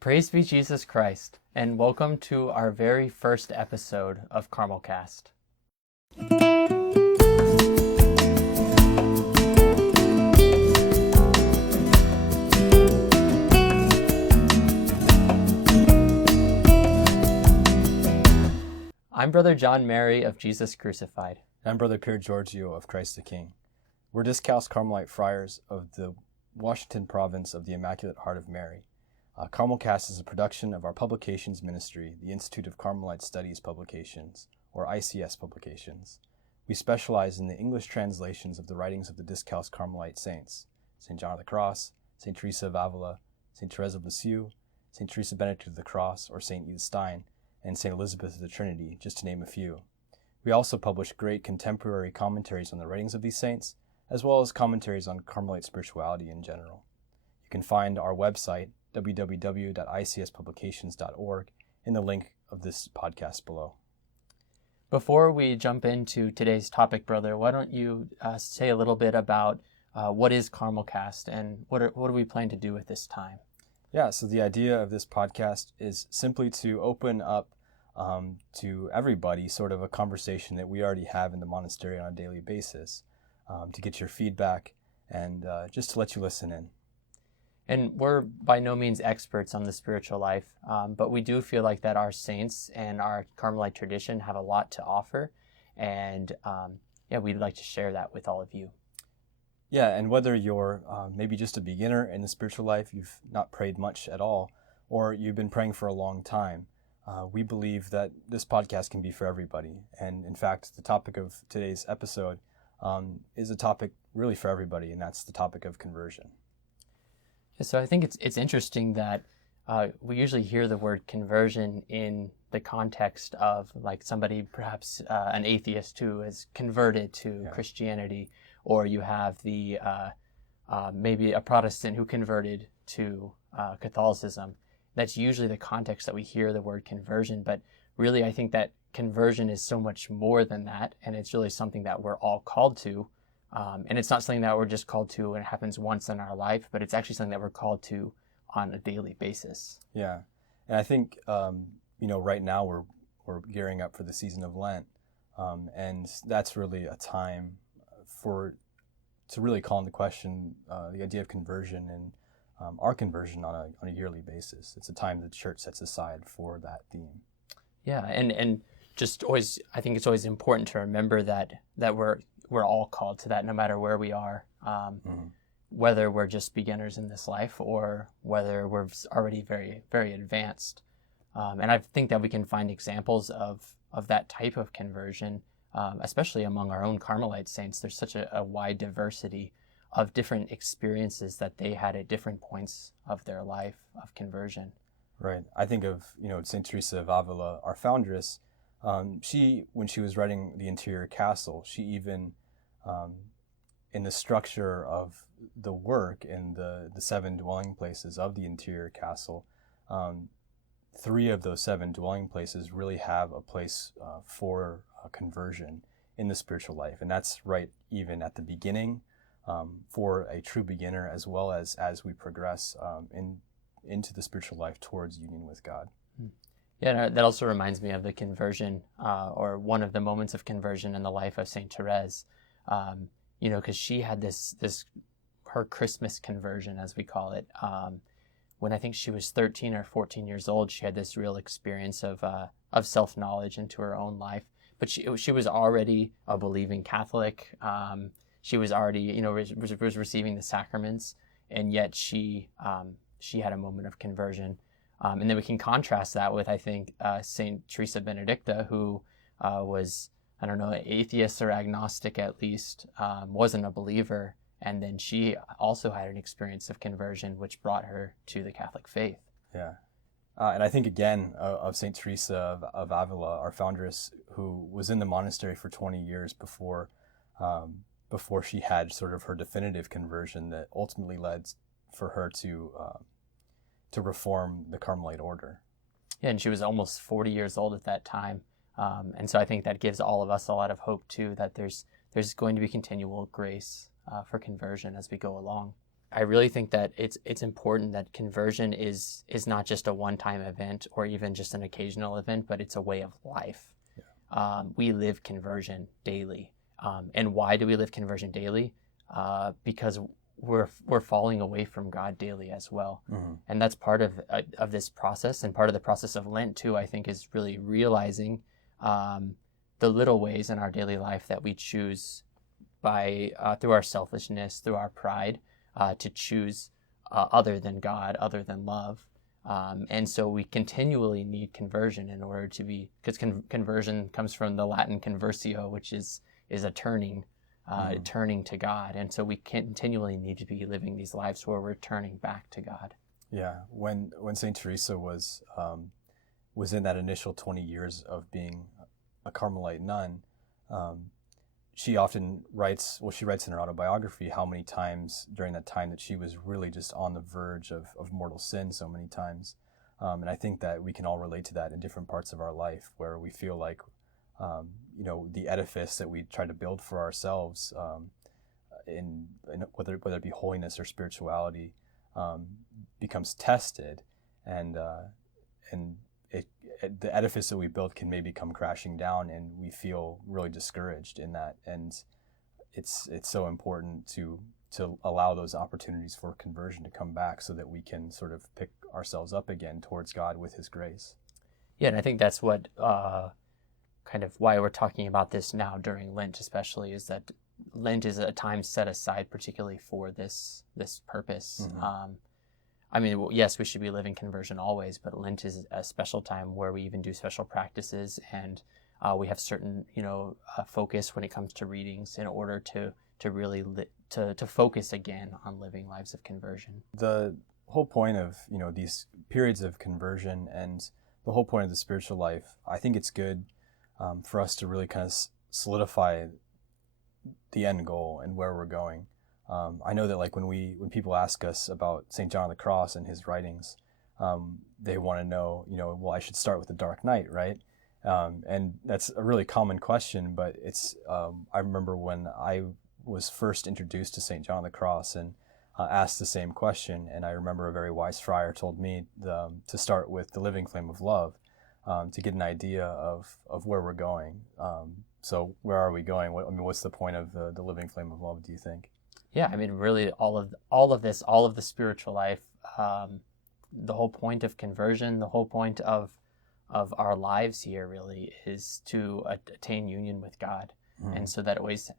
Praise be Jesus Christ, and welcome to our very first episode of CarmelCast. I'm Brother John Mary of Jesus Crucified. I'm Brother Pier Giorgio of Christ the King. We're Discalced Carmelite friars of the Washington province of the Immaculate Heart of Mary. CarmelCast is a production of our publications ministry, the Institute of Carmelite Studies Publications, or ICS Publications. We specialize in the English translations of the writings of the Discalced Carmelite saints, St. John of the Cross, St. Teresa of Avila, St. Teresa of Lisieux, St. Teresa Benedict of the Cross, or St. Edith Stein, and St. Elizabeth of the Trinity, just to name a few. We also publish great contemporary commentaries on the writings of these saints, as well as commentaries on Carmelite spirituality in general. You can find our website, www.icspublications.org, in the link of this podcast below. Before we jump into today's topic, Brother, why don't you say a little bit about what is CarmelCast and what do we plan to do with this time? Yeah, so the idea of this podcast is simply to open up to everybody sort of a conversation that we already have in the monastery on a daily basis, to get your feedback and just to let you listen in. And we're by no means experts on the spiritual life, but we do feel like that our saints and our Carmelite tradition have a lot to offer, and we'd like to share that with all of you. Yeah, and whether you're maybe just a beginner in the spiritual life, you've not prayed much at all, or you've been praying for a long time, we believe that this podcast can be for everybody. And in fact, the topic of today's episode is a topic really for everybody, and that's the topic of conversion. So I think it's interesting that we usually hear the word conversion in the context of like somebody, perhaps an atheist who is converted to Christianity, or you have the maybe a Protestant who converted to Catholicism. That's usually the context that we hear the word conversion, but really I think that conversion is so much more than that, and it's really something that we're all called to. And it's not something that we're just called to when it happens once in our life, but it's actually something that we're called to on a daily basis. Yeah, and I think right now we're gearing up for the season of Lent, and that's really a time to really call into question the idea of conversion and our conversion on a yearly basis. It's a time the Church sets aside for that theme. Yeah, and just always, I think it's always important to remember that we're all called to that, no matter where we are, whether we're just beginners in this life or whether we're already very, very advanced. And I think that we can find examples of that type of conversion, especially among our own Carmelite saints. There's such a wide diversity of different experiences that they had at different points of their life of conversion. Right. I think of, St. Teresa of Avila, our foundress. When she was writing the interior castle, she even, in the structure of the work in the 7 dwelling places of the interior castle, 3 of those 7 dwelling places really have a place for conversion in the spiritual life. And that's right even at the beginning, for a true beginner, as well as we progress into the spiritual life towards union with God. Yeah, that also reminds me of the conversion, or one of the moments of conversion in the life of St. Therese, because she had her Christmas conversion, as we call it. When I think she was 13 or 14 years old, she had this real experience of self-knowledge into her own life. But she was already a believing Catholic. She was already, was receiving the sacraments, and yet she had a moment of conversion. And then we can contrast that with, I think, St. Teresa Benedicta, who was, I don't know, atheist or agnostic at least, wasn't a believer. And then she also had an experience of conversion, which brought her to the Catholic faith. Yeah. And I think, again, of St. Teresa of Avila, our foundress, who was in the monastery for 20 years before she had sort of her definitive conversion that ultimately led for her to reform the Carmelite order. Yeah, and she was almost 40 years old at that time. And so I think that gives all of us a lot of hope, too, that there's going to be continual grace for conversion as we go along. I really think that it's important that conversion is not just a one-time event or even just an occasional event, but it's a way of life. We live conversion daily. And why do we live conversion daily? Because we're falling away from God daily as well. Mm-hmm. And that's part of this process, and part of the process of Lent too, I think, is really realizing the little ways in our daily life that we choose by through our selfishness, through our pride, to choose other than God, other than love. And so we continually need conversion in order to be, because conversion comes from the Latin conversio, which is a turning, turning to God. And so we continually need to be living these lives where we're turning back to God. Yeah. When Saint Teresa was in that initial 20 years of being a Carmelite nun, she often writes in her autobiography how many times during that time that she was really just on the verge of mortal sin so many times. And I think that we can all relate to that in different parts of our life where we feel like, the edifice that we try to build for ourselves, in whether it be holiness or spirituality, becomes tested, and the edifice that we built can maybe come crashing down, and we feel really discouraged in that. And it's so important to allow those opportunities for conversion to come back so that we can sort of pick ourselves up again towards God with His grace. Yeah, and I think that's what kind of why we're talking about this now during Lent, especially, is that Lent is a time set aside particularly for this purpose. Mm-hmm. I mean, yes, we should be living conversion always, but Lent is a special time where we even do special practices, and we have certain, focus when it comes to readings in order to really to focus again on living lives of conversion. The whole point of these periods of conversion and the whole point of the spiritual life, I think it's good for us to really kind of solidify the end goal and where we're going. I know that when people ask us about St. John of the Cross and his writings, they want to know, well, I should start with the Dark Night, right? And that's a really common question, but it's, I remember when I was first introduced to St. John of the Cross and asked the same question, and I remember a very wise friar told me to start with the Living Flame of Love, to get an idea of where we're going. So where are we going? What's the point of the Living Flame of Love, do you think? Yeah, I mean, really, all of the spiritual life, the whole point of conversion, the whole point of our lives here really is to attain union with God, and so that always,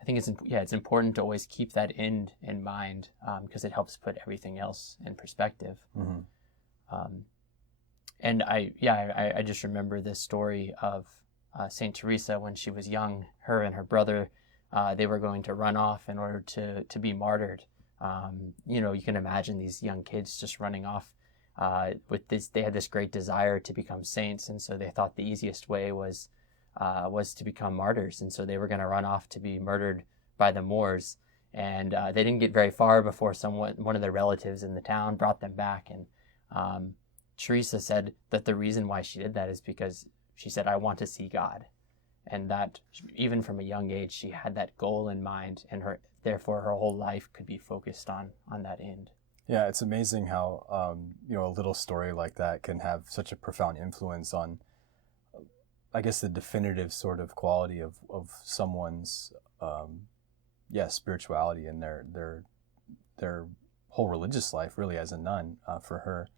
I think it's important to always keep that end in mind, because it helps put everything else in perspective. Mm-hmm. And I just remember this story of Saint Teresa when she was young. Her and her brother, they were going to run off in order to be martyred. You can imagine these young kids just running off with this. They had this great desire to become saints, and so they thought the easiest way was to become martyrs. And so they were going to run off to be murdered by the Moors. And they didn't get very far before one of their relatives in the town brought them back. And Teresa said that the reason why she did that is because she said, "I want to see God." And that even from a young age, she had that goal in mind, and therefore her whole life could be focused on that end. Yeah, it's amazing how a little story like that can have such a profound influence on, I guess, the definitive sort of quality of someone's spirituality and their whole religious life, really, as a nun. For her,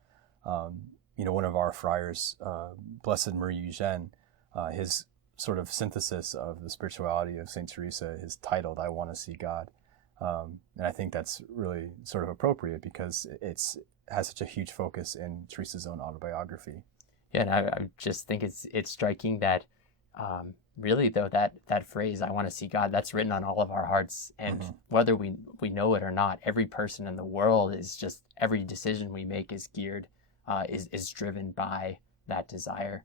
one of our friars, Blessed Marie Eugène, his sort of synthesis of the spirituality of St. Teresa is titled, "I Want to See God." And I think that's really sort of appropriate because it has such a huge focus in Teresa's own autobiography. Yeah, and I just think it's striking that really, though, that phrase, "I want to see God," that's written on all of our hearts. And whether we know it or not, every person in the world is just, every decision we make is geared, is driven by that desire.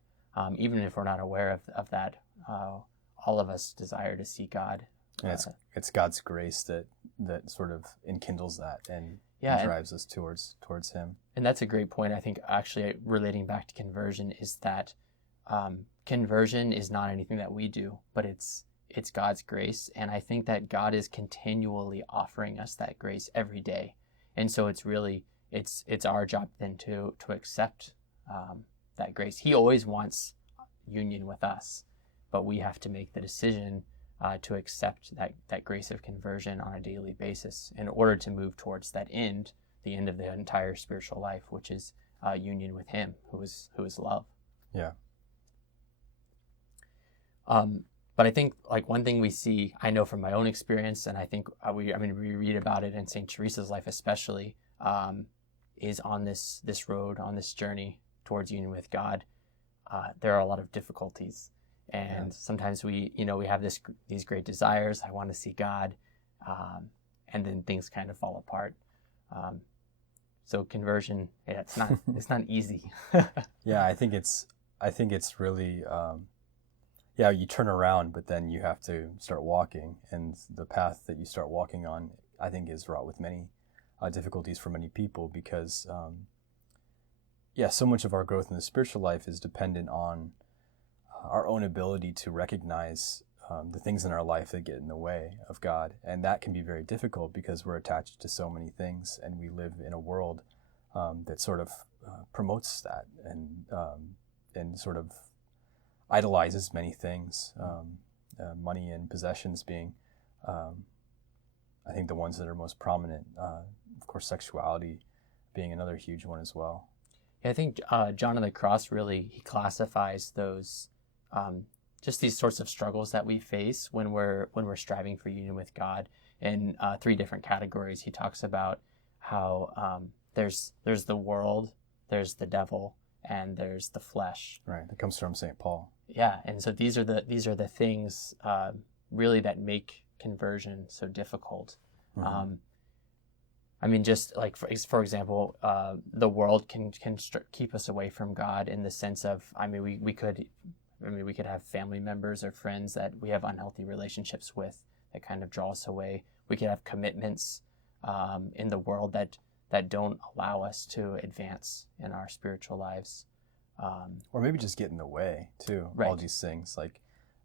Even if we're not aware of that, all of us desire to see God. And it's God's grace that sort of enkindles that and drives us towards Him. And that's a great point. I think actually relating back to conversion is that conversion is not anything that we do, but it's God's grace. And I think that God is continually offering us that grace every day. And so it's really, it's our job then to accept that grace. He always wants union with us, but we have to make the decision to accept that grace of conversion on a daily basis in order to move towards that end, the end of the entire spiritual life, which is union with Him, who is love. Yeah. But I think like one thing we see, I know from my own experience, and I think we read about it in St. Teresa's life especially, is on this road, on this journey towards union with God. There are a lot of difficulties, and sometimes we have these great desires. I want to see God, and then things kind of fall apart. So conversion, it's not easy. Yeah, I think it's really, you turn around, but then you have to start walking, and the path that you start walking on, I think, is wrought with many difficulties for many people because, so much of our growth in the spiritual life is dependent on our own ability to recognize the things in our life that get in the way of God. And that can be very difficult because we're attached to so many things, and we live in a world that sort of promotes that and sort of idolizes many things, money and possessions being, I think, the ones that are most prominent. Of course, sexuality being another huge one as well. I think John of the Cross really, he classifies those just these sorts of struggles that we face when we're striving for union with God in 3 different categories. He talks about how there's the world, there's the devil, and there's the flesh. Right, that comes from St. Paul. Yeah, and so these are the things really that make conversion so difficult. Mm-hmm. Just like for example, the world can keep us away from God in the sense of, we could have family members or friends that we have unhealthy relationships with that kind of draw us away. We could have commitments in the world that don't allow us to advance in our spiritual lives. Or maybe just get in the way too. Right. All these things, like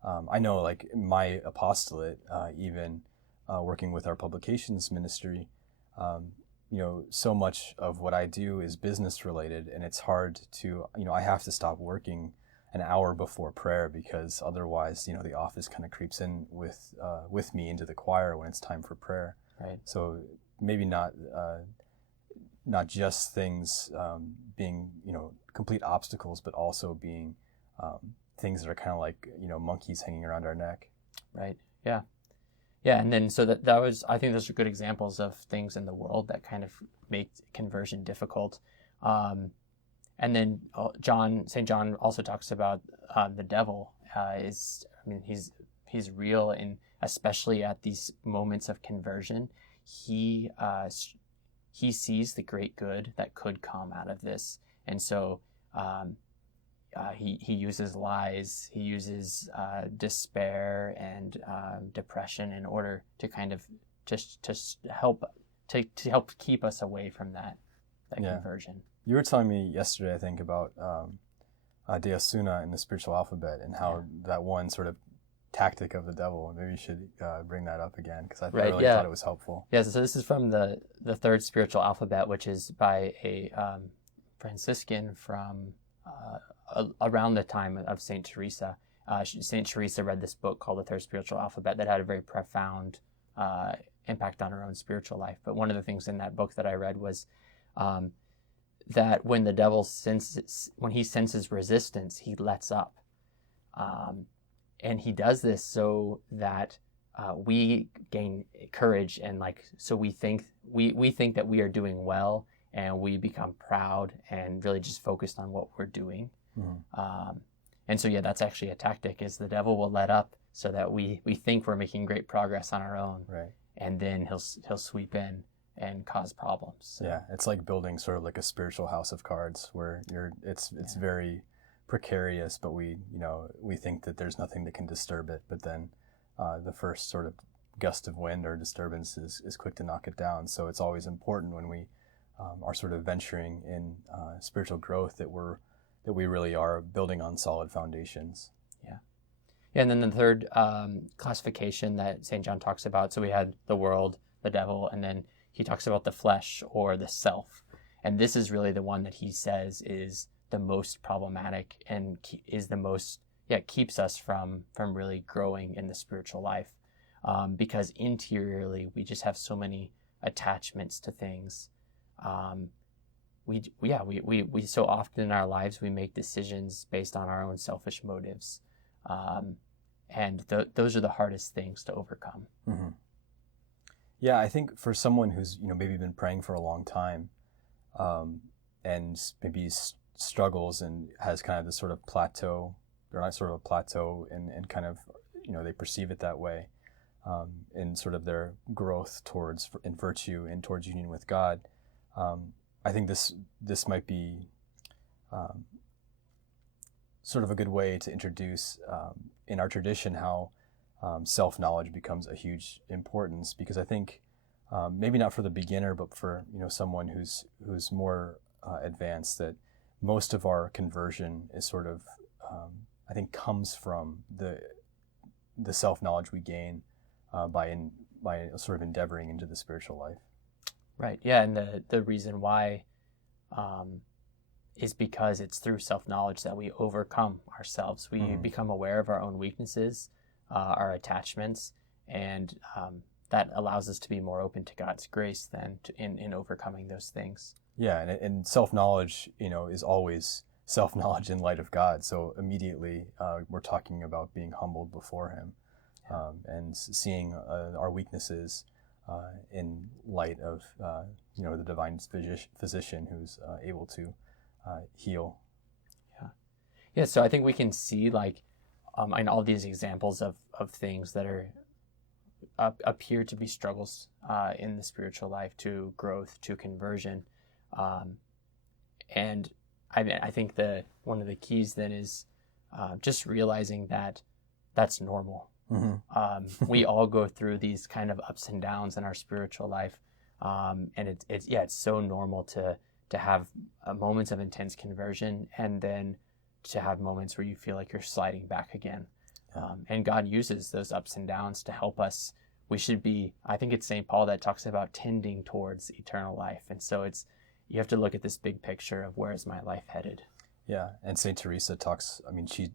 I know, like my apostolate, even working with our publications ministry, so much of what I do is business related, and it's hard to, I have to stop working an hour before prayer because otherwise, the office kind of creeps in with me into the choir when it's time for prayer. Right. So maybe not just things being, complete obstacles, but also being things that are kind of like, monkeys hanging around our neck. Right. Yeah. Yeah. And then so that was, I think those are good examples of things in the world that kind of make conversion difficult. And then St. John also talks about the devil he's real, and especially at these moments of conversion, he sees the great good that could come out of this. And so he uses lies, he uses despair and depression in order to kind of just help keep us away from that conversion. You were telling me yesterday, I think, about Deus Una in the spiritual alphabet and how that one sort of tactic of the devil. Maybe you should bring that up again because I really thought it was helpful. Yeah, so this is from the 3rd spiritual alphabet, which is by a Franciscan from around the time of St. Teresa. St. Teresa read this book called The 3rd Spiritual Alphabet that had a very profound impact on her own spiritual life. But one of the things in that book that I read was that when the devil senses resistance, he lets up. And he does this so that we gain courage, and so we think that we are doing well, and we become proud and really just focused on what we're doing. Mm-hmm. And so that's actually a tactic, is the devil will let up so that we think we're making great progress on our own, right? And then he'll sweep in and cause problems. So. Yeah, it's like building sort of like a spiritual house of cards where it's very precarious, but we think that there's nothing that can disturb it, but then the first sort of gust of wind or disturbance is quick to knock it down. So it's always important when we are sort of venturing in spiritual growth that we really are building on solid foundations. Yeah, and then the 3rd classification that St. John talks about, so we had the world, the devil, and then he talks about the flesh or the self. And this is really the one that he says is the most problematic and is the most, keeps us from really growing in the spiritual life. Because interiorly, we just have so many attachments to things. We so often in our lives, we make decisions based on our own selfish motives. And those are the hardest things to overcome. Mm-hmm. Yeah, I think for someone who's, maybe been praying for a long time, and maybe struggles and has kind of this sort of plateau, or not sort of a plateau, and kind of, they perceive it that way, in sort of their growth in virtue and towards union with God. I think this might be sort of a good way to introduce in our tradition how self-knowledge becomes a huge importance, because I think maybe not for the beginner, but for someone who's more advanced, that most of our conversion is sort of I think comes from the self-knowledge we gain by sort of endeavoring into the spiritual life. Right. Yeah, and the reason why is because it's through self-knowledge that we overcome ourselves. We become aware of our own weaknesses, our attachments, and that allows us to be more open to God's grace than in overcoming those things. Yeah, and self-knowledge, is always self-knowledge in light of God. So immediately we're talking about being humbled before Him, and seeing our weaknesses in light of the divine physician who's able to heal. Yeah. So I think we can see in all these examples of things that are appear to be struggles in the spiritual life, to growth, to conversion, and I think one of the keys then is just realizing that that's normal. Mm-hmm. We all go through these kind of ups and downs in our spiritual life, and it's so normal to have moments of intense conversion, and then to have moments where you feel like you're sliding back again. And God uses those ups and downs to help us. We should be, I think it's St. Paul that talks about tending towards eternal life. And so you have to look at this big picture of where is my life headed. Yeah, and St. Teresa talks,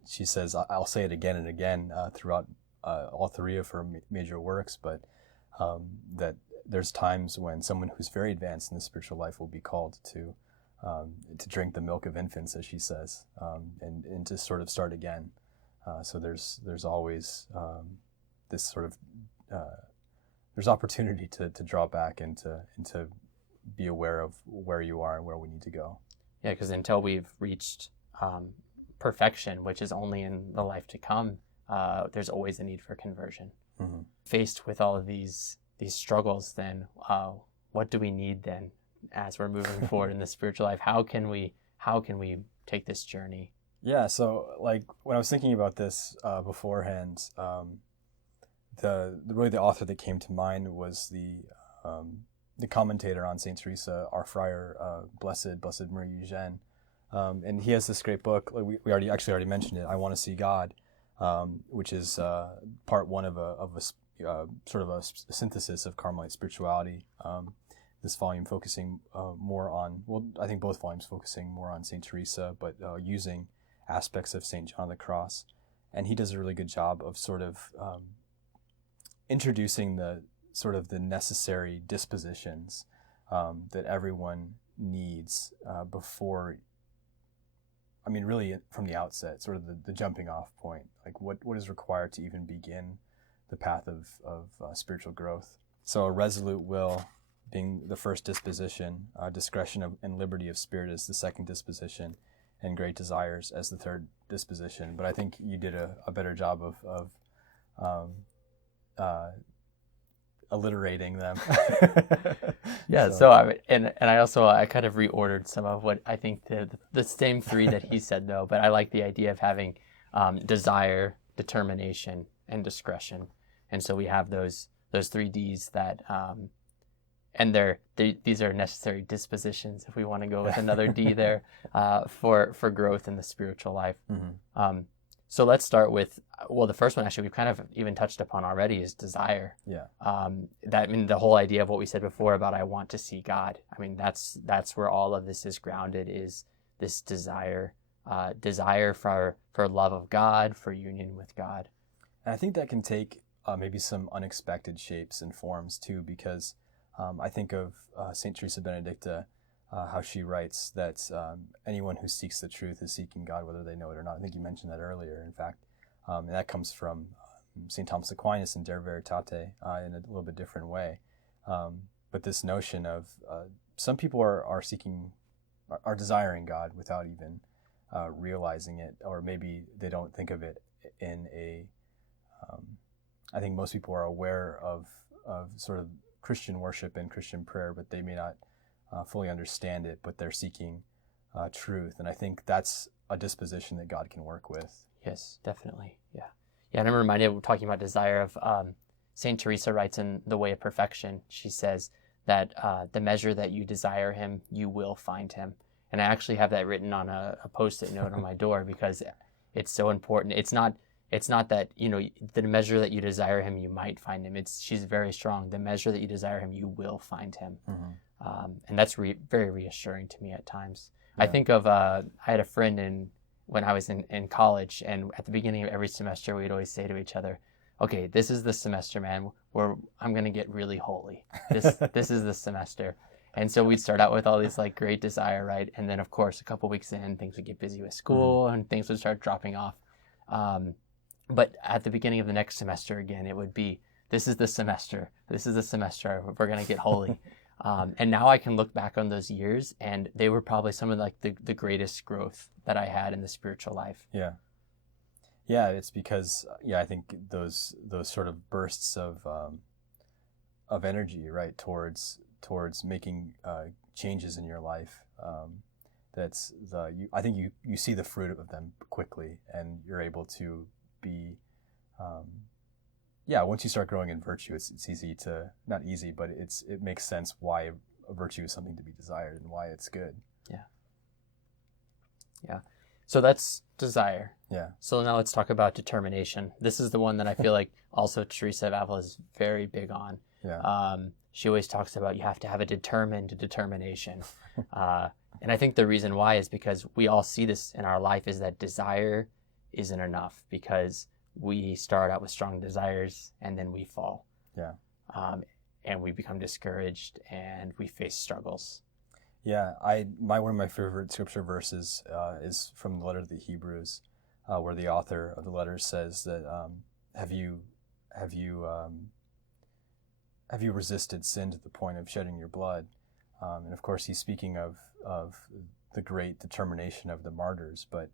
she says, I'll say it again and again throughout all three of her major works, but that there's times when someone who's very advanced in the spiritual life will be called to drink the milk of infants, as she says, and to sort of start again. So there's always this sort of there's opportunity to draw back and to be aware of where you are and where we need to go. Yeah, because until we've reached perfection, which is only in the life to come, there's always a need for conversion. Mm-hmm. Faced with all of these struggles, then what do we need then as we're moving forward in the spiritual life? How can we take this journey? Yeah, so when I was thinking about this beforehand, the author that came to mind was the commentator on Saint Teresa, our friar, Blessed Marie Eugène, and he has this great book. We already mentioned it. I Want to See God, which is part one of a sort of a synthesis of Carmelite spirituality. This volume focusing more on, I think both volumes focusing more on Saint Teresa, but using aspects of Saint John of the Cross. And he does a really good job of sort of introducing the necessary dispositions that everyone needs before, really from the outset, sort of the jumping off point, what is required to even begin the path of spiritual growth. So a resolute will being the first disposition, discretion and liberty of spirit is the second disposition, and great desires as the third disposition. But I think you did a better job of alliterating them. Yeah. So I kind of reordered some of what I think the same three that he said though, but I like the idea of having desire, determination, and discretion. And so we have those three D's that and these are necessary dispositions, if we want to go with another D there, for growth in the spiritual life. Mm-hmm. So let's start with, well, the first one actually we've kind of even touched upon already is desire. Yeah. The whole idea of what we said before about I want to see God. I mean, that's where all of this is grounded, is this desire for love of God, for union with God. And I think that can take maybe some unexpected shapes and forms too, because I think of St. Teresa Benedicta, how she writes that anyone who seeks the truth is seeking God, whether they know it or not. I think you mentioned that earlier, in fact. And that comes from St. Thomas Aquinas in De Veritate in a little bit different way. But this notion of some people are desiring God without even realizing it, or maybe they don't think of it in a... I think most people are aware of sort of Christian worship and Christian prayer, but they may not fully understand it, but they're seeking truth. And I think that's a disposition that God can work with. Yes, definitely. Yeah. Yeah, and I'm reminded of talking about desire of St. Teresa writes in The Way of Perfection. She says that the measure that you desire him, you will find him. And I actually have that written on a Post-it note on my door, because it's so important. It's not that, the measure that you desire him, you might find him. She's very strong. The measure that you desire him, you will find him. Mm-hmm. And that's very reassuring to me at times. Yeah. I think of, I had a friend when I was in college, and at the beginning of every semester, we'd always say to each other, okay, this is the semester, man, where I'm going to get really holy. This is the semester. And so we'd start out with all these like great desire, right? And then of course, a couple weeks in, things would get busy with school, mm-hmm. and things would start dropping off. But at the beginning of the next semester, again, it would be, this is the semester. This is the semester. We're going to get holy. And now I can look back on those years, and they were probably some of like the greatest growth that I had in the spiritual life. Yeah. Yeah, it's because, I think those sort of bursts of energy, right, towards making changes in your life. I think you see the fruit of them quickly, and you're able to be, once you start growing in virtue, it's easy to, not easy, but it makes sense why a virtue is something to be desired and why it's good. Yeah. Yeah. So that's desire. Yeah. So now let's talk about determination. This is the one that I feel like also Teresa of Avila is very big on. Yeah. She always talks about you have to have a determined determination. And I think the reason why is because we all see this in our life, is that desire isn't enough, because we start out with strong desires and then we fall. Yeah. And we become discouraged and we face struggles. Yeah, one of my favorite scripture verses is from the letter to the Hebrews, where the author of the letter says that have you resisted sin to the point of shedding your blood? And of course, he's speaking of the great determination of the martyrs, but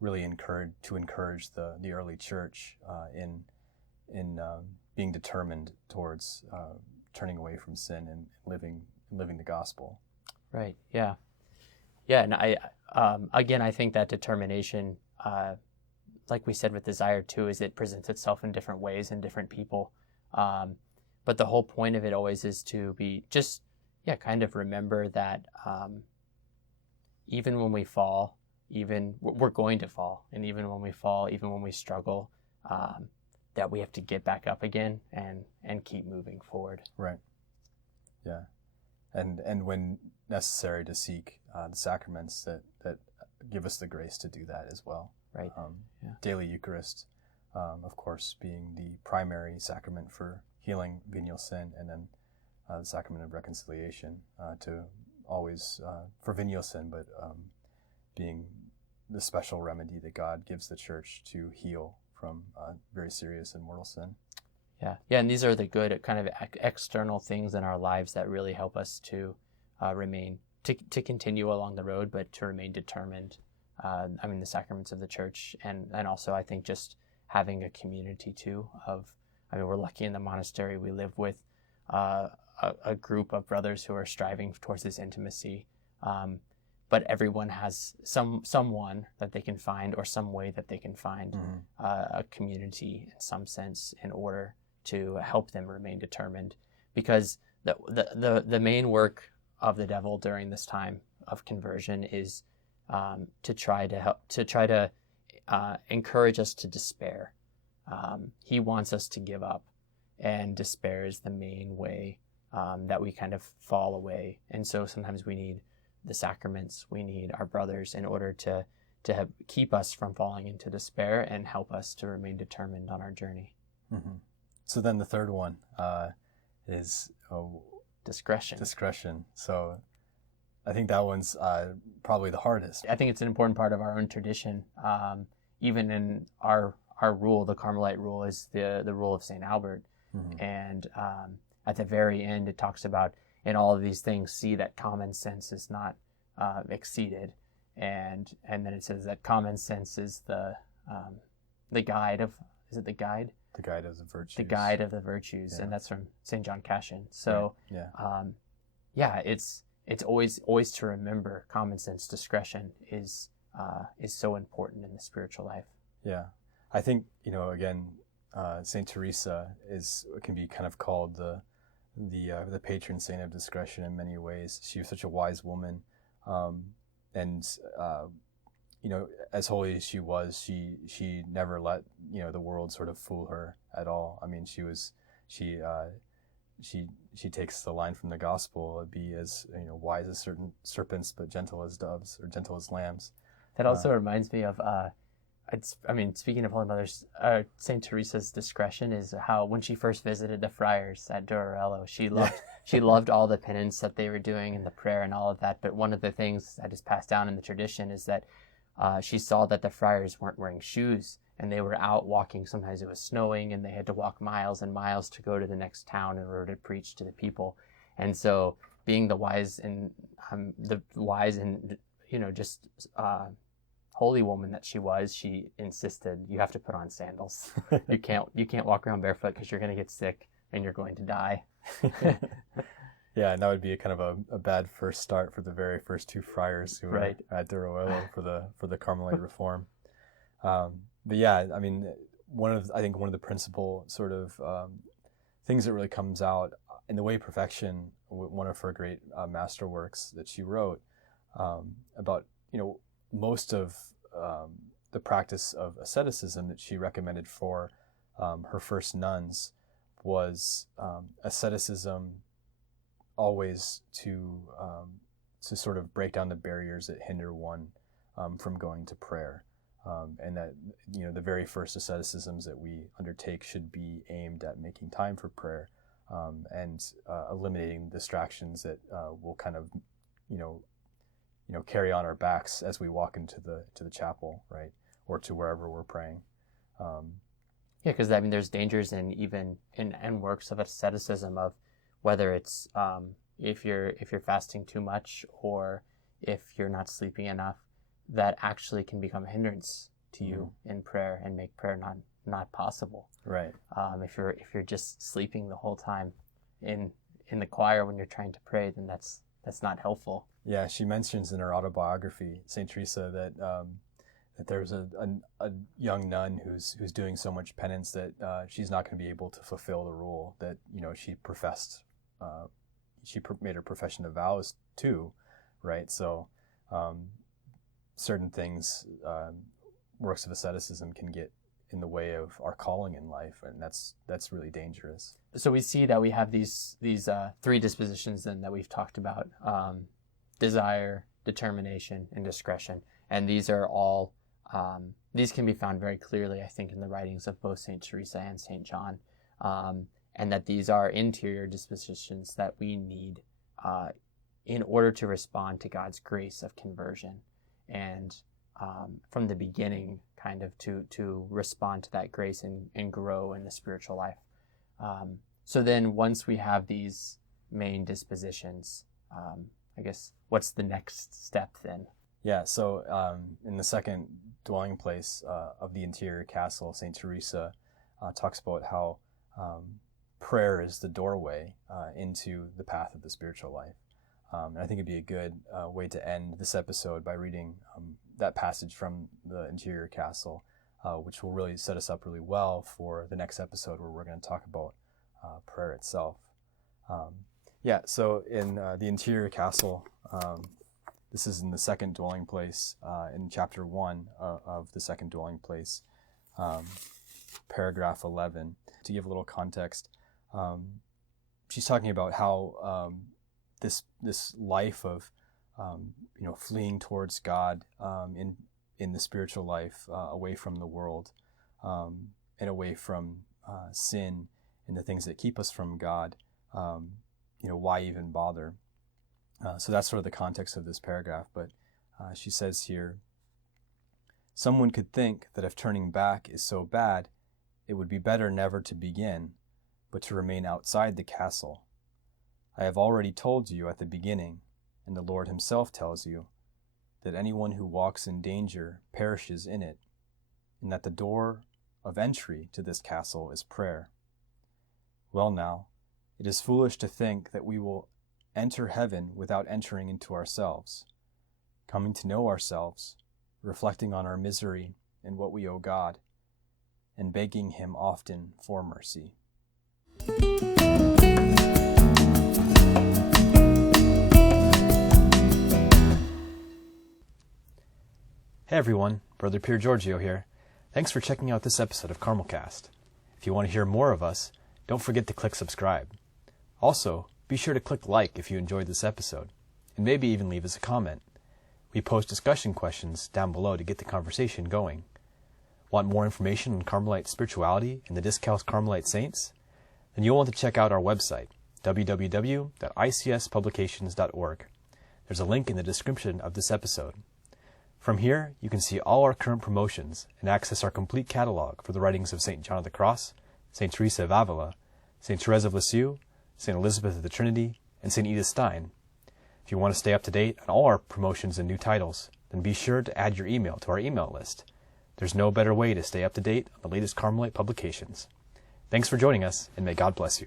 really encourage the early church in being determined towards turning away from sin and living the gospel. Right. Yeah. Yeah. And I think that determination, like we said with desire too, is it presents itself in different ways in different people. But the whole point of it always is to be just, kind of remember that even when we fall, we're going to fall. And even when we fall, even when we struggle, that we have to get back up again and keep moving forward. Right. Yeah. And when necessary, to seek the sacraments that give us the grace to do that as well. Right. Daily Eucharist, of course, being the primary sacrament for healing venial sin, and then the sacrament of reconciliation to always for venial sin, but being the special remedy that God gives the Church to heal from very serious and mortal sin. Yeah, and these are the good kind of external things in our lives that really help us to remain, to continue along the road, but to remain determined. The sacraments of the Church, and also I think just having a community too we're lucky in the monastery. We live with a group of brothers who are striving towards this intimacy. But everyone has someone that they can find, or some way that they can find, mm-hmm. A community in some sense, in order to help them remain determined. Because the main work of the devil during this time of conversion is to try to encourage us to despair. He wants us to give up, and despair is the main way that we kind of fall away. And so sometimes we need the sacraments, we need our brothers in order to keep us from falling into despair and help us to remain determined on our journey. Mm-hmm. So then the third one is discretion. Discretion. So I think that one's probably the hardest. I think it's an important part of our own tradition. Even in our rule, the Carmelite rule is the rule of St. Albert. Mm-hmm. And at the very end, it talks about, in all of these things, see that common sense is not exceeded. And then it says that common sense is the guide of, is it the guide? The guide of the virtues. The guide of the virtues, yeah. And that's from St. John Cassian. So, it's always to remember common sense. Discretion is so important in the spiritual life. Yeah, I think again, Saint Teresa can be kind of called the patron saint of discretion in many ways. She was such a wise woman, and as holy as she was, she never let the world sort of fool her at all. I mean, she takes the line from the gospel, be as wise as certain serpents, but gentle as doves, or gentle as lambs. That also reminds me of speaking of Holy Mothers, Saint Teresa's discretion is how when she first visited the friars at Dorarello, she loved all the penance that they were doing and the prayer and all of that. But one of the things that is passed down in the tradition is that she saw that the friars weren't wearing shoes, and they were out walking. Sometimes it was snowing, and they had to walk miles and miles to go to the next town in order to preach to the people. And so, being the wise and holy woman that she was, she insisted you have to put on sandals. You can't walk around barefoot because you're going to get sick and you're going to die. Yeah, and that would be a kind of a bad first start for the very first two friars who were at Dorarello for the Carmelite reform. But yeah, I mean, one of the principal sort of things that really comes out in the Way of Perfection, one of her great masterworks that she wrote about most of the practice of asceticism that she recommended for her first nuns was asceticism always to sort of break down the barriers that hinder one from going to prayer, and that the very first asceticisms that we undertake should be aimed at making time for prayer and eliminating distractions that will kind of carry on our backs as we walk into the chapel, right, or to wherever we're praying. Because there's dangers in works of asceticism of whether it's if you're fasting too much or if you're not sleeping enough, that actually can become a hindrance to you in prayer and make prayer not possible. Right. If you're just sleeping the whole time in the choir when you're trying to pray, then that's not helpful. Yeah, she mentions in her autobiography, Saint Teresa, that there's a young nun who's doing so much penance that she's not going to be able to fulfill the rule that she professed. She made her profession of vows too, right? So certain things, works of asceticism can get in the way of our calling in life, and that's really dangerous. So we see that we have these three dispositions then that we've talked about: desire, determination, and discretion. And these are all these can be found very clearly, I think, in the writings of both Saint Teresa and Saint John, and that these are interior dispositions that we need in order to respond to God's grace of conversion, and from the beginning, kind of to respond to that grace and grow in the spiritual life. So then once we have these main dispositions, I guess, what's the next step then? Yeah, so in the second dwelling place of the interior castle, St. Teresa talks about how prayer is the doorway into the path of the spiritual life. And I think it'd be a good way to end this episode by reading that passage from the interior castle, which will really set us up really well for the next episode where we're going to talk about prayer itself. So in the interior castle, This is in the second dwelling place, in chapter 1 of the second dwelling place, paragraph 11. To give a little context, she's talking about how this life of fleeing towards God in the spiritual life, away from the world, and away from sin and the things that keep us from God. Why even bother? So that's sort of the context of this paragraph. But she says here, someone could think that if turning back is so bad, it would be better never to begin, but to remain outside the castle. I have already told you at the beginning, and the Lord himself tells you, that anyone who walks in danger perishes in it, and that the door of entry to this castle is prayer. Well now, it is foolish to think that we will enter heaven without entering into ourselves, coming to know ourselves, reflecting on our misery and what we owe God, and begging him often for mercy. Hey everyone, Brother Pier Giorgio here. Thanks for checking out this episode of CarmelCast. If you want to hear more of us, don't forget to click subscribe. Also, be sure to click like if you enjoyed this episode, and maybe even leave us a comment. We post discussion questions down below to get the conversation going. Want more information on Carmelite spirituality and the Discalced Carmelite saints? Then you'll want to check out our website, www.icspublications.org. There's a link in the description of this episode. From here, you can see all our current promotions and access our complete catalog for the writings of St. John of the Cross, St. Teresa of Avila, St. Teresa of Lisieux, St. Elizabeth of the Trinity, and St. Edith Stein. If you want to stay up to date on all our promotions and new titles, then be sure to add your email to our email list. There's no better way to stay up to date on the latest Carmelite publications. Thanks for joining us, and may God bless you.